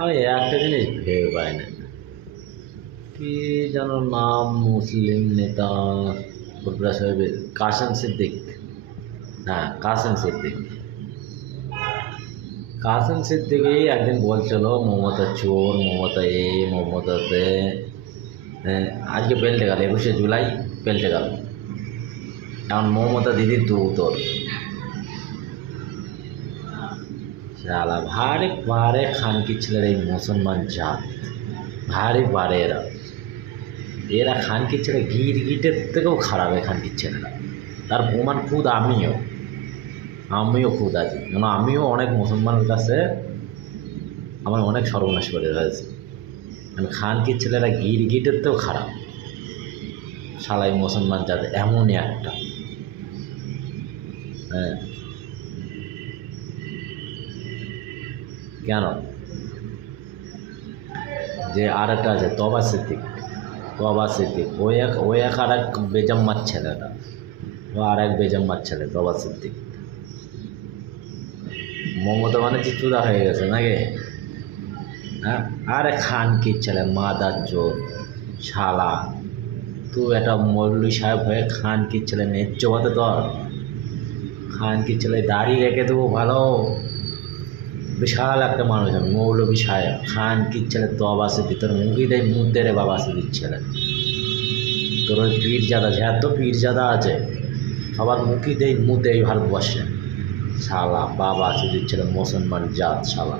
আমি একটা জিনিস ভেবে পাই না, কি যেন নাম মুসলিম নেতা ফুরফুরা সাহেবের, কাসেম সিদ্দিক। হ্যাঁ, কাসেম সিদ্দিক। কাসেম সিদ্দিকই একদিন বলছিল মমতা চোর, মমতা মমতাতে আজকে পেল্টে গেল, 21শে জুলাই পেল্টে গেল। এখন মমতা দিদির দু উত্তর। শালা ভারে পারে খানকি ছেলের এই মুসলমান জাত, ভারী পারে এরা। এরা খানকির ছেলে গিরগিটের থেকেও খারাপ, খানকির ছেলেরা। তার প্রমাণ খুদ আমিও খুদ আছি, কেন আমিও অনেক মুসলমানের কাছে আমার অনেক সর্বনাশ করে হয়েছে। কারণ খানকির ছেলেরা গিরগিটের থেকেও খারাপ। শালাই মুসলমান জাত এমনই একটা। হ্যাঁ, কেন যে আর একটা আছে তবা সিদ্দিক ওই এক আর এক বেজম্মার ছেলেটা, ও আর এক বেজম্মার ছেলে তবা সিদ্দিক। মমতা ব্যানার্জি চুদা হয়ে গেছে নাকি? হ্যাঁ, আরে খানকির ছেলে মাদার চোর শালা, তুই একটা মৌলভী সাহেব হয়ে খানকির ছেলে ন্যায্য হতে তোর। খানকির ছেলে দাঁড়িয়ে রেখে দেবো ভালো, বিশাল একটা মানুষ আমি, মৌলভী সাহেব খানকির ছেলে তবা সিদ্দিক। তোর মুখি দেয় মুখ দে রে বাবা সিদ্দিক ছেলে। তোর ওই পীরজাদা আছে, এত পীরজাদা আছে, সবার মুখই দেয় মুখ দেয় ভারতবর্ষে। শালা বাবা সিদ্দিক ছেলে মুসলমান জাত শালা।